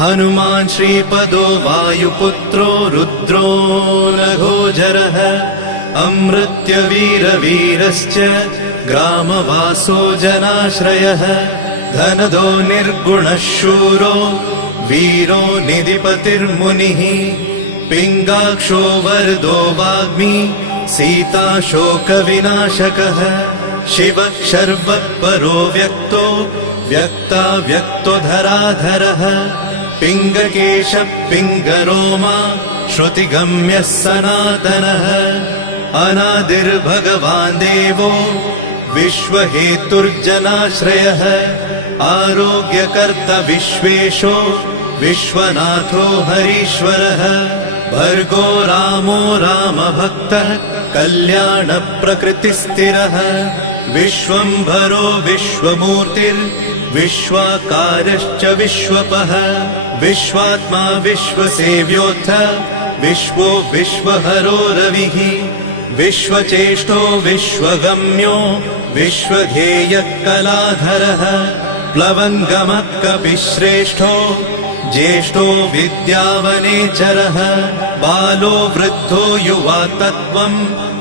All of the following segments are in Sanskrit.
हनुमान् श्रीपदो वायुपुत्रो रुद्रो नघोजरः अमृत्यवीरवीरश्च ग्रामवासो जनाश्रयः धनदो निर्गुणः शूरो वीरो निधिपतिर्मुनिः पिङ्गाक्षो वरदो वाग्मी सीताशोकविनाशकः शिवः शर्वः परो व्यक्तो व्यक्तो धराधरः पिङ्गकेशः पिङ्गरोमा श्रुतिगम्यः सनातनः अनादिर्भगवान् देवो विश्वहेतुर्जनाश्रयः आरोग्यकर्ता विश्वेशो विश्वनाथो हरीश्वरः भर्गो रामो रामभक्तः कल्याणप्रकृतिस्थिरः विश्वम्भरो विश्वमूर्तिर्विश्वाकारश्च विश्वपः विश्वात्मा विश्वसेव्योऽथ विश्वो विश्वहरो रविः विश्वचेष्टो विश्वगम्यो विश्वध्येयः कलाधरः प्लवङ्गमः कपिश्रेष्ठो ज्येष्ठो विद्यावनेचरः बालो वृद्धो युवा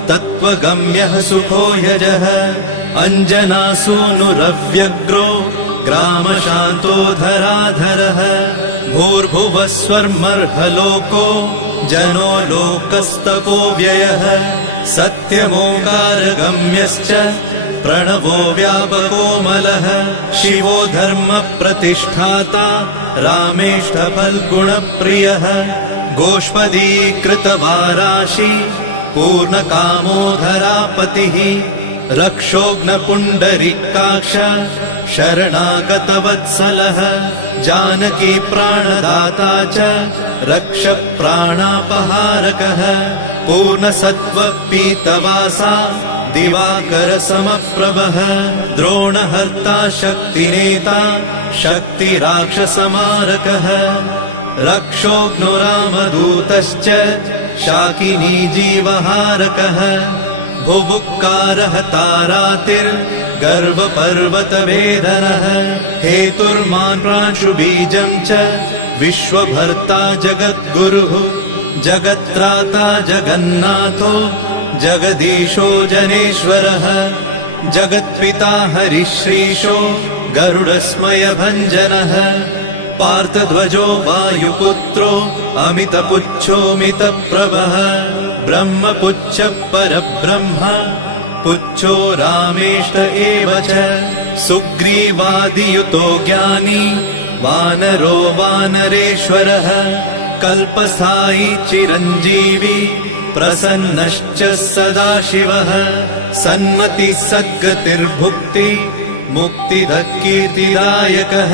तत्त्वगम्यः सुखो यजः अञ्जनासूनुरव्यग्रो ग्रामशान्तो धराधरः भूर्भुवः स्वर्मर्हलोको जनो लोकस्तपो व्ययः सत्यमोङ्कारगम्यश्च प्रणवो व्यापकोमलः शिवो धर्मप्रतिष्ठाता रामेष्ठफल्गुणप्रियः गोष्पदीकृतवाराशि पूर्णकामो धरापतिः रक्षोघ्नपुण्डरीकाक्ष शरणागतवत्सलः जानकी प्राणदाता च रक्षप्राणापहारकः पूर्णसत्त्वपीतवासा दिवाकरसमप्रभः द्रोणहर्ता शक्तिनेता शक्तिराक्षसमारकः रक्षोघ्नो रामदूतश्च शाकिनी जीवहारकः भुभुक्कारः तारातिर्गर्वपर्वतवेदनः हेतुर्मान् प्रांशुबीजं च विश्वभर्ता जगद्गुरुः जगत्त्राता जगन्नाथो जगदीशो जनेश्वरः जगत्पिता हरिश्रीशो गरुडस्मयभञ्जनः पार्थध्वजो वायुपुत्रो अमितपुच्छोऽमितप्रभः ब्रह्मपुच्छः परब्रह्म पुच्छो रामेष्ट एव च सुग्रीवादियुतो ज्ञानी वानरो वानरेश्वरः कल्पस्थायी चिरञ्जीवी प्रसन्नश्च सदाशिवः सन्मतिः सद्गतिर्भुक्ति मुक्तिदः कीर्तिदायकः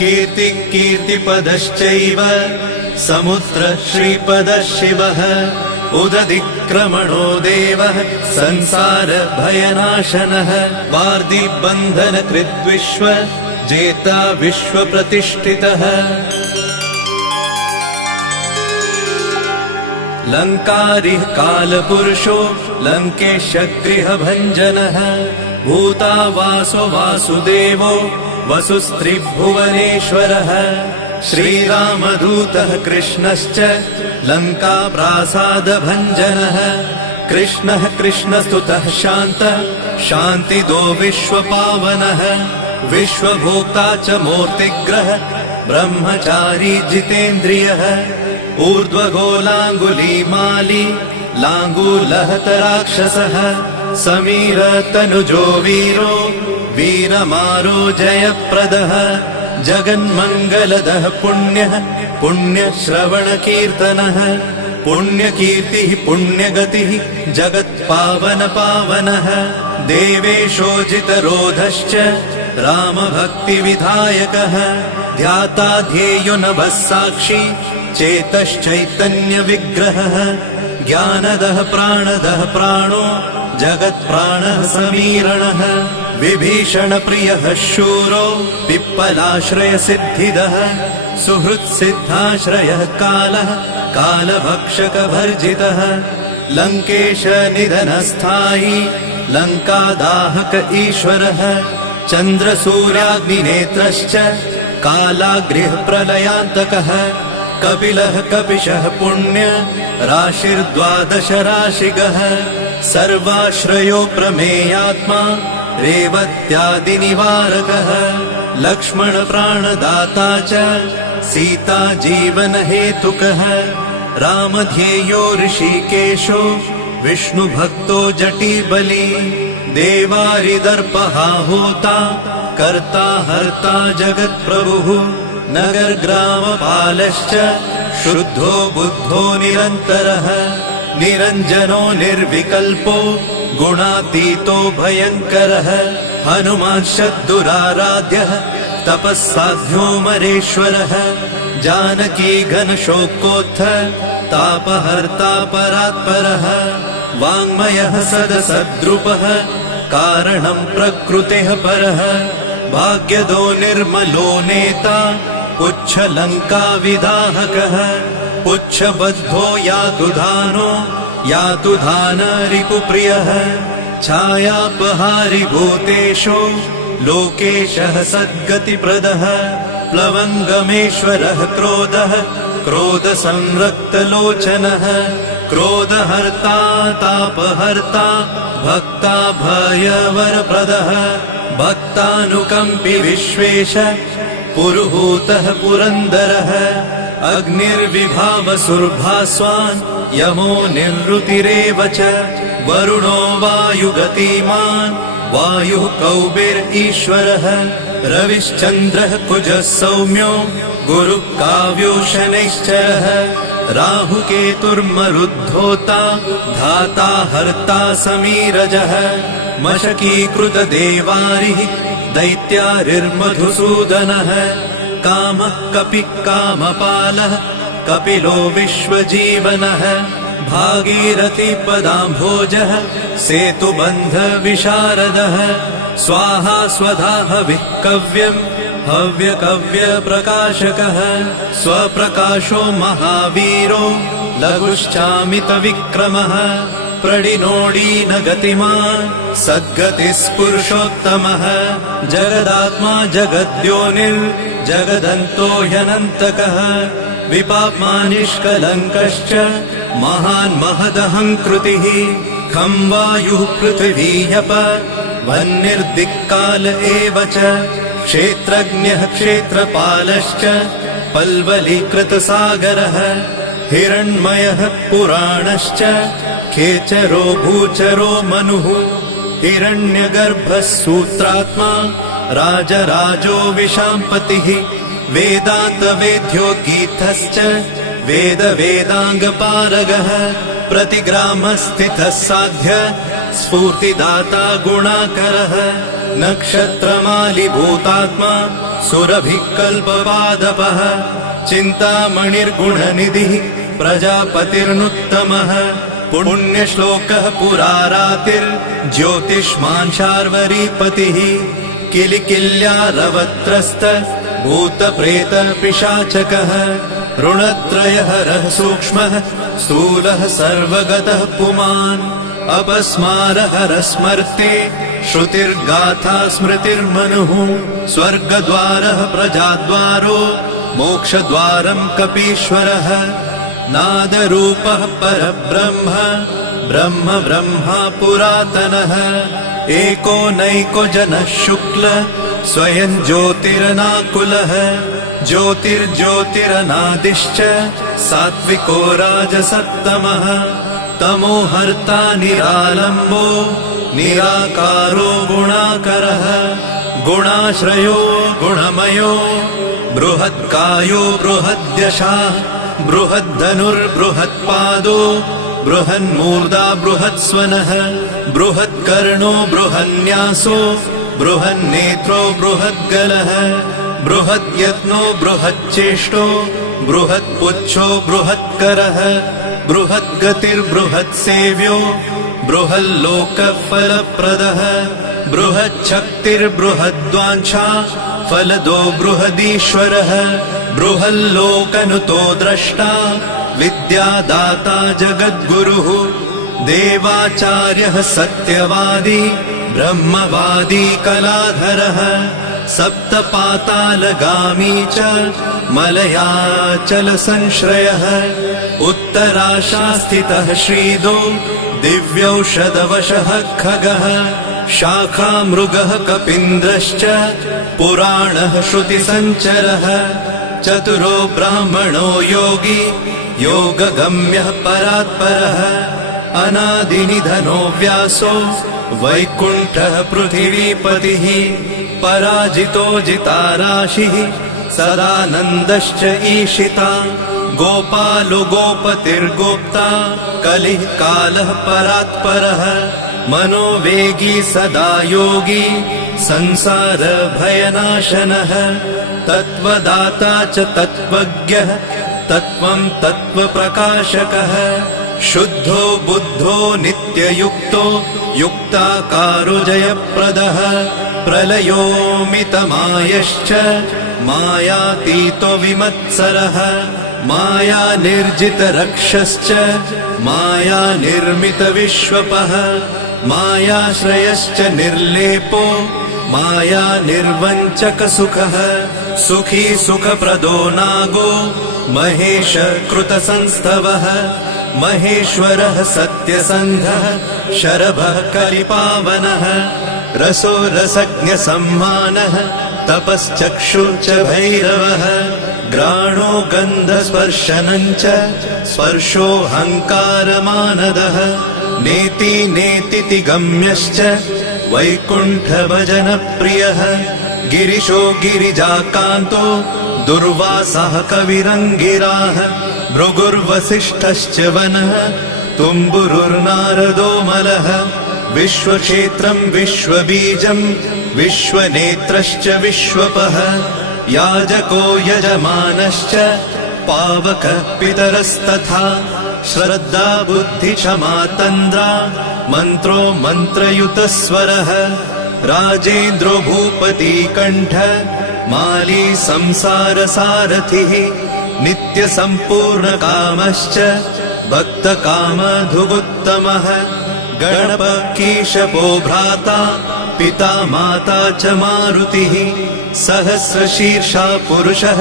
कीर्तिः कीर्तिपदश्चैव समुद्रः श्रीपदः शिवः उदधिक्रमणो देवः संसारभयनाशनः वार्धिबन्धनकृद्विश्व जेता विश्वप्रतिष्ठितः लङ्कारिः कालपुरुषो लङ्केशगृहभञ्जनः भूतावासो वासुदेवो वसुस्त्रिभुवनेश्वरः श्रीरामदूतः कृष्णश्च लङ्काप्रासादभञ्जनः कृष्णः कृष्णस्तुतः शान्तः शान्तिदो विश्वपावनः विश्वभोक्ता च मूर्तिग्रह ब्रह्मचारी जितेन्द्रियः ऊर्ध्वगोलाङ्गुलीमाली लाङ्गूलहतराक्षसः समीरतनुजो वीरो वीरमारो जयप्रदः जगन्मङ्गलदः पुण्यः पुण्यश्रवणकीर्तनः पुण्यकीर्तिः पुण्यगतिः जगत्पावनपावनः देवेशोजितरोधश्च रामभक्तिविधायकः ध्याता ध्येयो नभः साक्षी चेतश्चैतन्यविग्रहः ज्ञानदः प्राणदः प्राणो जगत्प्राणः समीरणः विभीषणप्रियः शूरो पिप्पलाश्रयसिद्धिदः सुहृत्सिद्धाश्रयः कालः कालभक्षकभर्जितः लङ्केशनिधनस्थायी लङ्कादाहक ईश्वरः चन्द्रसूर्याग्निनेत्रश्च कालाग्निः प्रलयान्तकः कपिलः कपिशः पुण्य राशिर्द्वादश राशिगः सर्वाश्रयो प्रमेयात्मा रेवत्यादिनिवारकः लक्ष्मण प्राणदाता च सीता जीवनहेतुकः रामध्येयो ऋषिकेशो विष्णुभक्तो जटीबली देवारिदर्पहा होता कर्ता हर्ता जगत्प्रभुः नगरग्रामपालश्च शुद्धो बुद्धो निरन्तरः निरञ्जनो निर्विकल्पो गुणातीतो भयङ्करः हनुमान्शद्दुराराध्यः तपःसाध्यो मरेश्वरः जानकी घनशोकोत्थ तापहर्ता परात्परः वाङ्मयः सदसद्रुपः कारणं प्रकृतेः परः भाग्यदो निर्मलो नेता पुच्छलङ्काविदाहकः पुच्छबद्धो यातु धानो यातु धान रिपुप्रियः छायापहारि भूतेषु लोकेशः सद्गतिप्रदः प्लवङ्गमेश्वरः क्रोधः क्रोधसंरक्तलोचनः क्रोधहर्ता तापहर्ता भक्ता भयवरप्रदः भक्तानुकम्पि विश्वेश पुरुहूतः पुरन्दरः अग्निर्विभावसुर्भास्वान् यमो निरृतिरेव च वरुणो वायुगतिमान् वायुः कौबिर्ईश्वरः रविश्चन्द्रः कुजः सौम्यो गुरुः काव्यो शनैश्चरः राहुकेतुर्मरुद्धोता धाता हर्ता समीरजः मशकीकृतदेवारिः दैत्यारिर्मधुसूदनः कामः कपिः कामपालः कपिलो विश्वजीवनः भागीरथीपदाम्भोजः सेतुबन्धविशारदः स्वाहा स्वधा हविः कव्यम् हव्यकव्यप्रकाशकः स्वप्रकाशो महावीरो लघुश्चामितविक्रमः प्रडिनोडीन गतिमान् सद्गतिस्पुरुषोत्तमः जगदात्मा जगद्योनिर्जगदन्तो ह्यनन्तकः विपाप्मानिष्कलङ्कश्च महान् महदहङ्कृतिः खं वायुः पृथिवीयप वह्निर्दिक्काल एव च क्षेत्रज्ञः क्षेत्रपालश्च पल्वलीकृतसागरः हिरण्मयः पुराणश्च खेचरो भूचरो मनुः हिरण्यगर्भः सूत्रात्मा राजराजो विशाम्पतिः वेदान्तवेद्योद्गीतश्च वेदाङ्गपारगः प्रतिग्रामस्थितः साध्य स्फूर्तिदाता गुणाकरः नक्षत्रमालिभूतात्मा सुरभिः कल्पपादपः चिन्तामणिर्गुणनिधिः प्रजापतिर्नुत्तमः पुण्यश्लोकः पुरारातिर्ज्योतिष्मान् शार्वरीपतिः किलिकिल्यारवत्रस्त भूतप्रेतपिशाचकः ऋणत्रयहरः सूक्ष्मः स्थूलः सर्वगतः पुमान् अपस्मारहरः स्मर्ते श्रुतिर्गाथा स्मृतिर्मनुः स्वर्गद्वारः प्रजाद्वारो मोक्षद्वारं कपीश्वरः नादरूपः परब्रह्म ब्रह्म ब्रह्मा पुरातनः एको नैको जनः शुक्ल स्वयं ज्योतिरनाकुलः ज्योतिर्ज्योतिरनादिश्च सात्विको राजसत्तमः तमोहर्ता निरालम्बो निराकारो गुणाकरः गुणाश्रयो गुणमयो बृहत्कायो बृहद्यशा बृहद्धनुर्बृहत्पादो बृहन्मूर्धा बृहत्स्वनः बृहत्कर्णो बृहन्यासो बृहन्नेत्रो बृहद्गलः बृहद्यत्नो बृहच्चेष्टो बृहत्पुच्छो बृहत्करः बृहद्गतिर्बृहत्सेव्यो बृहल्लोकफलप्रदः बृहच्छक्तिर्बृहद्वाञ्छा फलदो बृहदीश्वरः बृहल्लोकनुतो द्रष्टा विद्यादाता जगद्गुरुः देवाचार्यः सत्यवादी ब्रह्मवादी कलाधरः सप्तपातालगामी च मलयाचल संश्रयः उत्तराशास्थितः श्रीदो दिव्यौषधवशः खगः शाखामृगः कपीन्द्रश्च पुराणः श्रुतिसञ्चरः चतुरो ब्राह्मणो योगी योगगम्यः परात्परः अनादिनिधनो व्यासो वैकुण्ठः पृथिवीपतिः पराजितो जिताराशिः सदानन्दश्च ईशिता गोपालो गोपतिर्गोप्ता कलिः कालः परात्परः मनोवेगी सदा योगी संसार भयनाशनः तत्त्वदाता च तत्त्वज्ञः तत्त्वं तत्त्वप्रकाशकः शुद्धो बुद्धो नित्ययुक्तो युक्ताकारो जयप्रदः प्रलयोमितमायश्च मायातीतो विमत्सरः मायानिर्जितरक्षश्च मायानिर्मितविश्वपः मायाश्रयश्च निर्लेपो मायानिर्वञ्चकसुखः सुखी सुखप्रदो नागो महेश कृतसंस्थवः महेश्वरः सत्यसन्धः शरभः कलिपावनः रसो रसज्ञसम्मानः तपश्चक्षुश्च भैरवः घ्राणो गन्धस्पर्शनञ्च स्पर्शोऽहङ्कारमानदः नेति नेतिति गम्यश्च वैकुण्ठभजनप्रियः गिरिशो गिरिजाकान्तो दुर्वासः कविरङ्गिराः भृगुर्वसिष्ठश्च वनः तुम्बुरुर्नारदो मलः विश्वक्षेत्रं विश्वबीजं विश्वनेत्रश्च विश्वपः याजको यजमानश्च पावकः पितरस्तथा श्रद्धा बुद्धिक्षमा तन्द्रा मन्त्रो मन्त्रयुतस्वरः राजेन्द्रो भूपति कण्ठ माली संसारसारथिः नित्यसम्पूर्णकामश्च भक्तकामधुगुत्तमः गणपकीशपो भ्राता पिता माता च मारुतिः सहस्रशीर्षा पुरुषः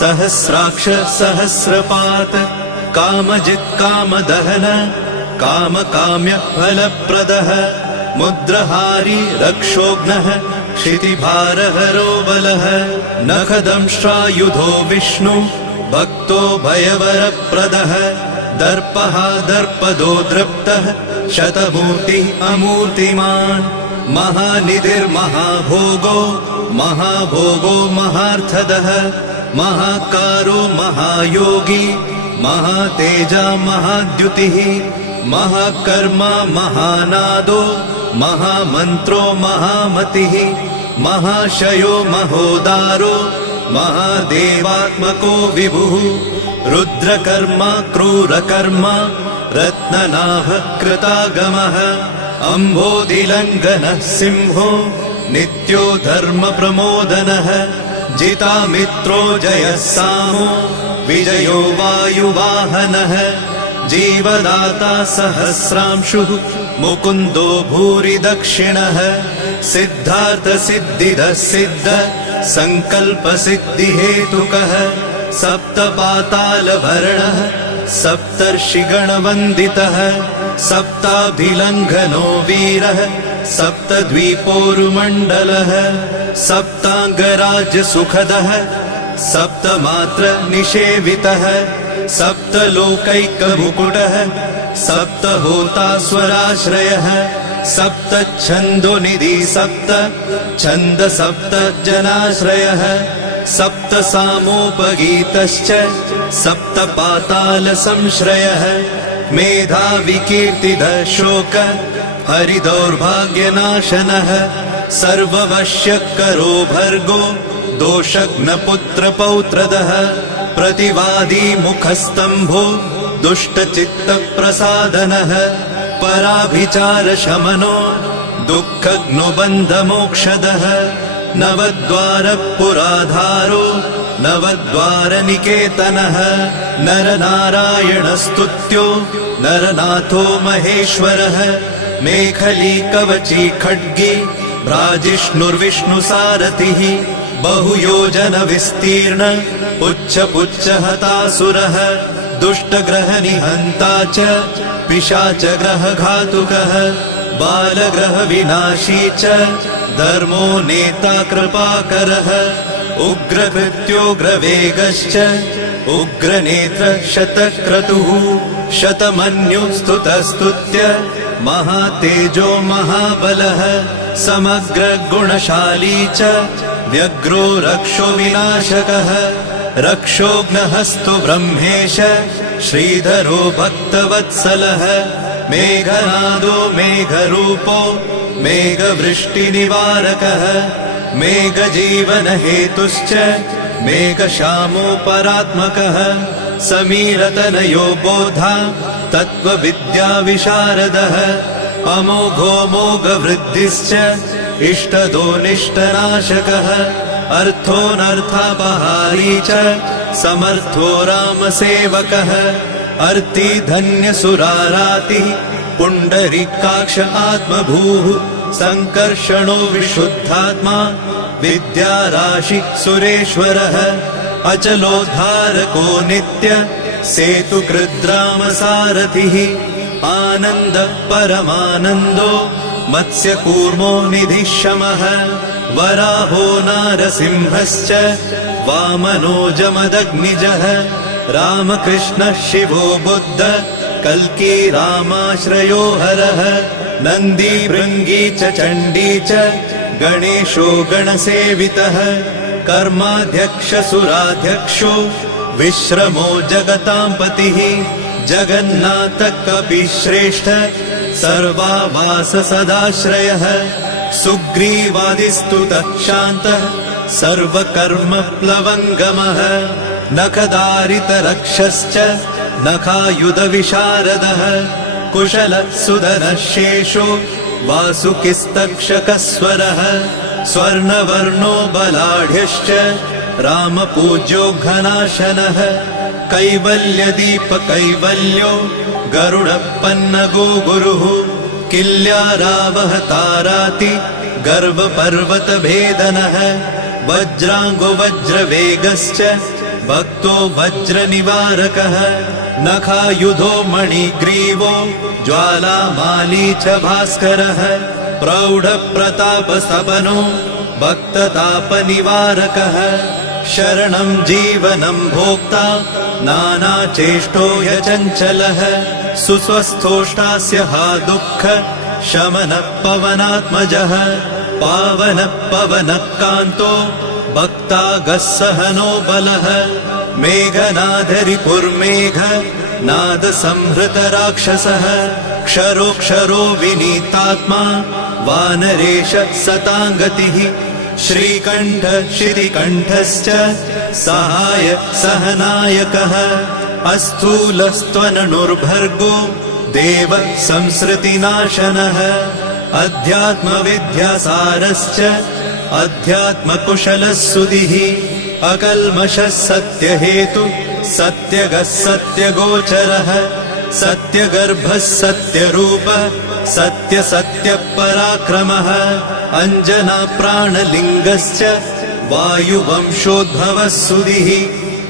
सहस्राक्ष सहस्रपात् कामजित् कामदहन कामकाम्य फलप्रदः मुद्रहारी रक्षोघ्नः क्षितिभारहरो बलः नखदंष्ट्रायुधो विष्णु भक्तो भयवरप्रदः दर्पः दर्पदो दृप्तः शतमूर्तिः अमूर्तिमान् महानिधिर्महाभोगो महाभोगो महार्थदः महाकारो महायोगी महातेजा महाद्युतिः महाकर्मा महानादो महामन्त्रो महामतिः महाशयो महोदारो महादेवात्मको विभुः रुद्रकर्मा क्रूरकर्मा रत्ननाभः कृतागमः अम्भोधिलङ्घनः सिंहो नित्यो धर्मप्रमोदनः जितामित्रो जयः सामो विजयो वायुवाहनः जीवदाता सहस्रांशुः मुकुन्दो भूरि दक्षिणः सिद्धार्थसिद्धिदः सिद्ध सङ्कल्पसिद्धिहेतुकः सप्तपातालभरणः सप्तर्षिगणवन्दितः सप्ताभिलङ्घनो वीरः सप्तद्वीपोरुमण्डलः सप्ताङ्गराज्यसुखदः सप्तमात्र निषेवितः सप्तलोकैकमुकुटः सप्तहोतास्वराश्रयः सप्तच्छन्दोनिधि सप्त छन्द सप्त जनाश्रयः सप्तसामोपगीतश्च सप्तपातालसंश्रयः मेधाविकीर्तिदः शोक हरिदौर्भाग्यनाशनः सर्ववश्यकरो भर्गो दोषघ्नपुत्रपौत्रदः प्रतिवादी मुखस्तम्भो दुष्टचित्तप्रसादनः पराभिचारशमनो दुःखघ्नुबन्धमोक्षदः नवद्वारपुराधारो नवद्वारनिकेतनः नरनारायणस्तुत्यो नरनाथो महेश्वरः मेखली कवची खड्गी भ्राजिष्णुर्विष्णुसारथिः बहुयोजन विस्तीर्ण पुच्छ पुच्छ हतासुरः दुष्टग्रहनिहन्ता च पिशाचग्रहघातुकः बालग्रहविनाशी च धर्मो नेता कृपाकरः उग्रकृत्योग्रवेगश्च उग्रनेत्र शतक्रतुः शतमन्युस्तुतस्तुत्य महातेजो महाबलः समग्रगुणशाली च व्यग्रो रक्षो विनाशकः रक्षोघ्नहस्तो ब्रह्मेश श्रीधरो भक्तवत्सलः मेघनादो मेघरूपो मेघवृष्टिनिवारकः मेघजीवनहेतुश्च मेघश्यामो परात्मकः समीरतनयो बोधा तत्त्वविद्याविशारदः अमोघो मोघवृद्धिश्च इष्टदो निष्टनाशकः अर्थोऽनर्थापहारी च समर्थो रामसेवकः अर्तिधन्यसुरारातिः पुण्डरीकाक्ष आत्मभूः सङ्कर्षणो विशुद्धात्मा विद्याराशि सुरेश्वरः अचलोद्धारको नित्य सेतुकृद्रामसारथिः आनन्द परमानन्दो मत्स्यकूर्मो निधिशमः वराहो नारसिंहश्च वामनो जमदग्निजः रामकृष्ण शिवो बुद्ध कल्की रामाश्रयो हरः नन्दी भृङ्गी च चण्डी च गणेशो गणसेवितः कर्माध्यक्ष सुराध्यक्षो विश्रमो जगतां पतिः जगन्नाथ कपिश्रेष्ठ सर्वावास सदाश्रयः सुग्रीवादिस्तुतः शान्तः सर्वकर्मप्लवङ्गमः नखदारितरक्षश्च नखायुधविशारदः कुशलः सुधनः शेषो वासुकिस्तक्षकस्वरः स्वर्णवर्णो बलाढ्यश्च रामपूज्यो घनाशनः कैवल्यदीपकैवल्यो गरुडपन्नगो गुरुः किल्यारावहताराति गर्वपर्वतभेदनः वज्राङ्गो वज्रवेगश्च भक्तो वज्रनिवारकः नखायुधो मणिग्रीवो ज्वालामाली च भास्करः प्रौढप्रतापसपनो भक्ततापनिवारकः शरणं जीवनं भोक्ता नानाचेष्टो ह्यचञ्चलः सुस्वस्थोष्टास्य हा दुःख शमनः पवनात्मजः पावनः पवनः कान्तो भक्तागः सहनो बलः मेघनादरिपुर्मेघ नादसंहृतराक्षसः क्षरोक्षरो विनीतात्मा वानरेश सताङ्गतिः श्रीकण्ठ श्रीकण्ठश्च सहाय सहनायकः अस्थूलस्त्वननुर्भर्गो देव संसृतिनाशनः अध्यात्मविद्यासारश्च अध्यात्मकुशलः सुधिः अकल्मषः सत्यहेतु सत्यगः सत्यगोचरः सत्यगर्भः सत्यरूपः सत्यसत्यपराक्रमः अञ्जनाप्राणलिङ्गश्च वायुवंशोद्भवः सुधिः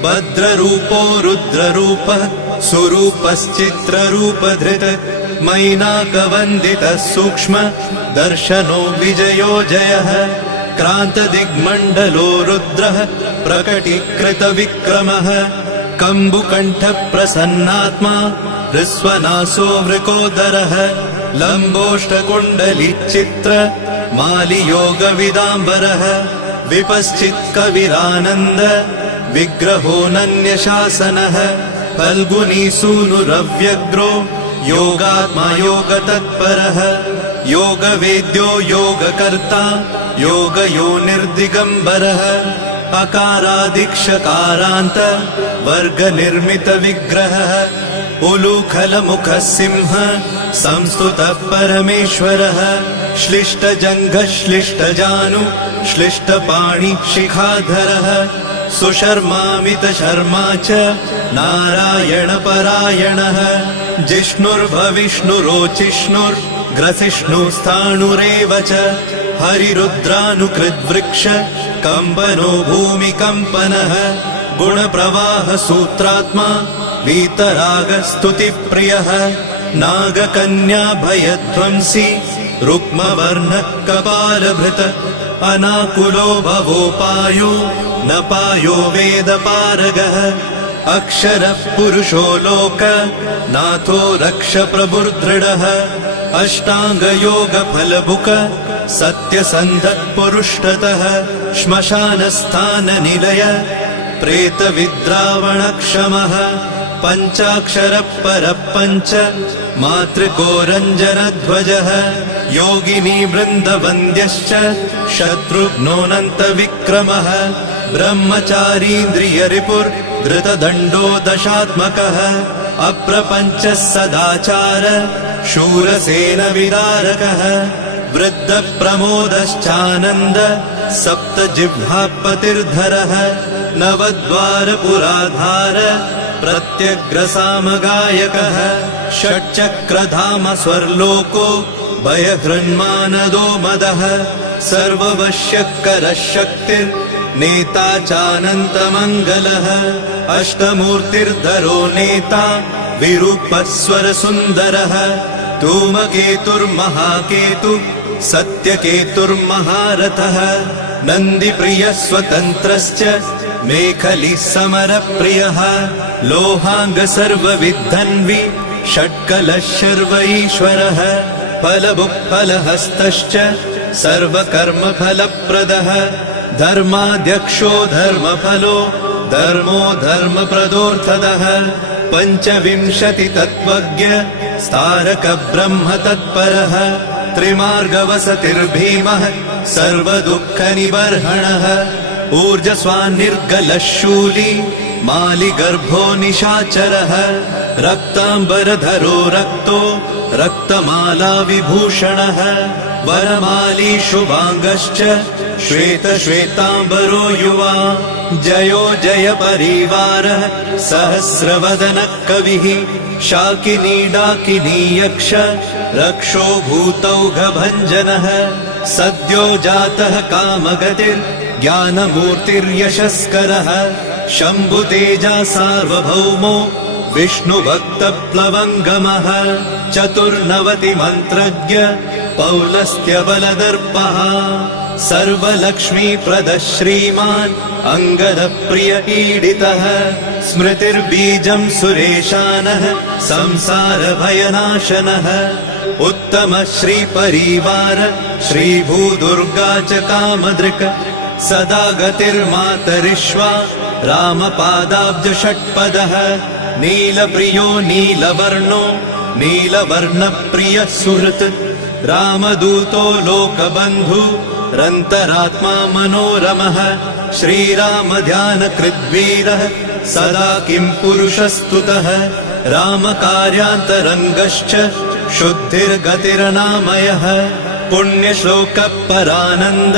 भद्ररूपो रुद्ररूपः सुरूपश्चित्ररूपधृत् मैनाकवन्दितः सूक्ष्म दर्शनो विजयो जयः क्रान्तदिग्मण्डलो रुद्रः प्रकटीकृतविक्रमः कम्बुकण्ठप्रसन्नात्मा हृस्वनासो वृकोदरः लम्बोष्टकुण्डलिचित्र मालियोगविदाम्बरः विपश्चित्कविरानन्द विग्रहोऽनन्यशासनः फल्गुनीसूनुरव्यग्रो योगात्मा योगतत्परः योगवेद्यो योगकर्ता योगयोनिर्दिगम्बरः अकारादिक्षकारान्त वर्गनिर्मितविग्रहः उलूखलमुखः सिंह संस्तुतः परमेश्वरः श्लिष्टजङ्घः श्लिष्टजानु श्लिष्टपाणि शिखाधरः सुशर्मामितशर्मा च नारायणपरायणः जिष्णुर्भविष्णुरोचिष्णुर् ग्रसिष्णुस्थाणुरेव च हरिरुद्रानुकृद्वृक्ष कम्पनो भूमिकम्पनः गुणप्रवाह सूत्रात्मा वीतरागस्तुतिप्रियः नागकन्या भयध्वंसी रुक्मवर्णः कपालभृत अनाकुलो भवोपायो न पायो वेदपारगः अक्षरः पुरुषो लोक नाथो रक्ष प्रभुर्दृढः अष्टाङ्गयोगफलभुक सत्यसन्धः पुरुष्टतः श्मशानस्थाननिलय प्रेतविद्रावणक्षमः पञ्चाक्षरः परः पञ्च मातृको रञ्जनध्वजः योगिनी वृन्दवन्द्यश्च शत्रुघ्नोऽनन्तविक्रमः ब्रह्मचारीन्द्रियरिपुर्धृतदण्डो दशात्मकः अप्रपञ्चः सदाचार शूरसेनविदारकः वृद्धप्रमोदश्चानन्द सप्तजिह्वापतिर्धरः नवद्वारपुराधार प्रत्यग्रसामगायकः षट्चक्रधाम स्वर्लोको भयहृन्मानदो मदः सर्ववश्यकरः शक्तिर्नेता चानन्तमङ्गलः अष्टमूर्तिर्धरो नेता विरूपस्वरसुन्दरः धूमकेतुर्महाकेतु सत्यकेतुर्महारथः नन्दिप्रियः स्वतन्त्रश्च मेखली समरप्रियः लोहाङ्ग सर्वविद्धन्वि षट्कलः शर्व ईश्वरः फलभुक्फलहस्तश्च सर्वकर्मफलप्रदः धर्माध्यक्षो धर्मफलो धर्मो धर्मप्रदोऽर्थदः पञ्चविंशतितत्त्वज्ञ स्तारक ब्रह्म तत्परः त्रिमार्गवसतिर्भीमः सर्वदुःखनिबर्हणः ऊर्जस्वान्निर्गलः शूली मालिगर्भो निशाचरः रक्ताम्बरधरो रक्तो रक्तमाला विभूषणः वरमाली शुभाङ्गश्च श्वेतश्वेताम्बरो युवा जयो जय परिवारः सहस्रवदनः कविः शाकिनी डाकिनी यक्ष रक्षो भूतौघभञ्जनः सद्यो जातः कामगतिर्ज्ञानमूर्तिर्यशस्करः शम्भुतेजा सार्वभौमो विष्णुभक्तप्लवङ्गमः चतुर्नवतिमन्त्रज्ञ पौलस्त्यबलदर्पः सर्वलक्ष्मीप्रदः श्रीमान् अङ्गदप्रिय ईडितः स्मृतिर्बीजं सुरेशानः संसारभयनाशनः उत्तमः श्रीपरिवार श्रीभूदुर्गा च कामदृक् सदा गतिर्मातरिष्वा रामपादाब्जषट्पदः नीलप्रियो नीलवर्णो नीलवर्णप्रियः सुहृत् रामदूतो लोकबन्धु रन्तरात्मा मनोरमः श्रीरामध्यानकृद्वीरः सदा किं पुरुषस्तुतः रामकार्यान्तरङ्गश्च शुद्धिर्गतिरनामयः पुण्यश्लोकपरानन्द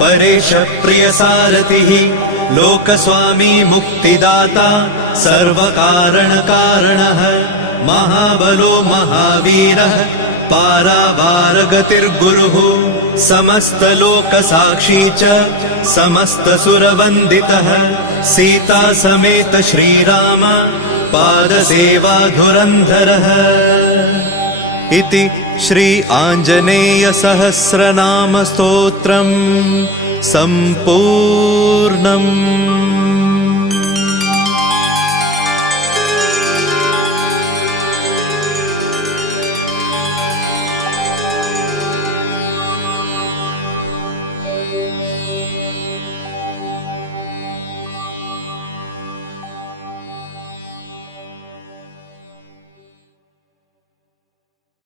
परेशप्रियसारथिः लोकस्वामी मुक्तिदाता सर्वकारणकारणः महाबलो महावीरः पारावारगतिर्गुरुः समस्तलोकसाक्षी च समस्तसुरवन्दितः सीता समेत श्रीराम पादसेवाधुरन्धरः इति श्री आञ्जनेय सहस्रनाम स्तोत्रम् सम्पूर्णम्।